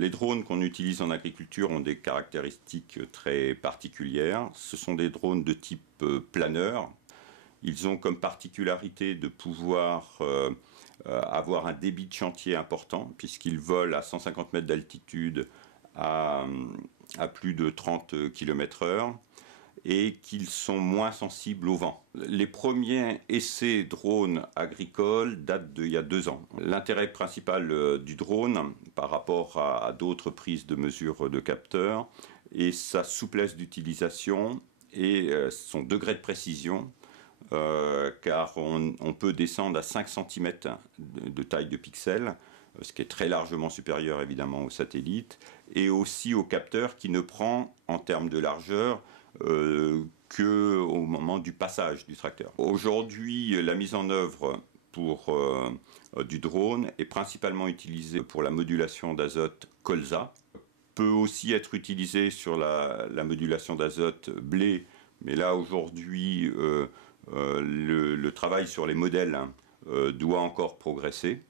Les drones qu'on utilise en agriculture ont des caractéristiques très particulières. Ce sont des drones de type planeur. Ils ont comme particularité de pouvoir avoir un débit de chantier important, puisqu'ils volent à 150 mètres d'altitude à plus de 30 km/h et qu'ils sont moins sensibles au vent. Les premiers essais drones agricoles datent d'il y a 2 ans. L'intérêt principal du drone par rapport à d'autres prises de mesure de capteurs est sa souplesse d'utilisation et son degré de précision, car on peut descendre à 5 cm de taille de pixels, ce qui est très largement supérieur évidemment au satellite, et aussi au capteur qui ne prend en termes de largeur qu'au moment du passage du tracteur. Aujourd'hui, la mise en œuvre pour du drone est principalement utilisée pour la modulation d'azote colza, peut aussi être utilisée sur la modulation d'azote blé, mais là aujourd'hui le travail sur les modèles doit encore progresser.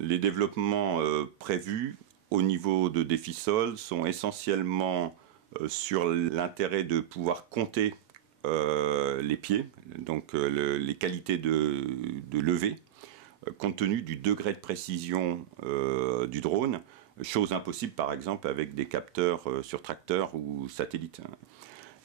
Les développements prévus au niveau de Defisol sont essentiellement sur l'intérêt de pouvoir compter les pieds, donc les qualités de levée, compte tenu du degré de précision du drone, chose impossible par exemple avec des capteurs sur tracteur ou satellite.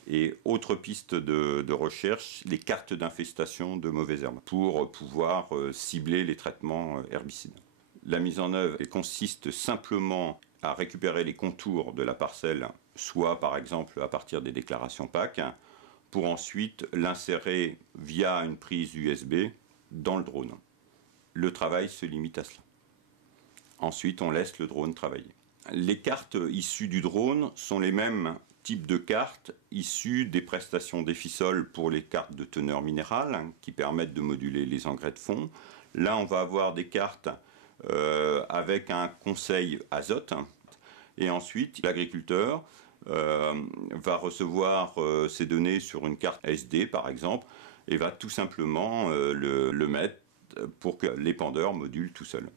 Et autre piste de recherche, les cartes d'infestation de mauvaises herbes, pour pouvoir cibler les traitements herbicides. La mise en œuvre consiste simplement à récupérer les contours de la parcelle, soit par exemple à partir des déclarations PAC, pour ensuite l'insérer via une prise USB dans le drone. Le travail se limite à cela. Ensuite, on laisse le drone travailler. Les cartes issues du drone sont les mêmes types de cartes issues des prestations Defisol pour les cartes de teneur minérale, qui permettent de moduler les engrais de fond. Là, on va avoir des cartes avec un conseil azote, et ensuite l'agriculteur va recevoir ces données sur une carte SD par exemple, et va tout simplement le mettre pour que l'épandeur module tout seul.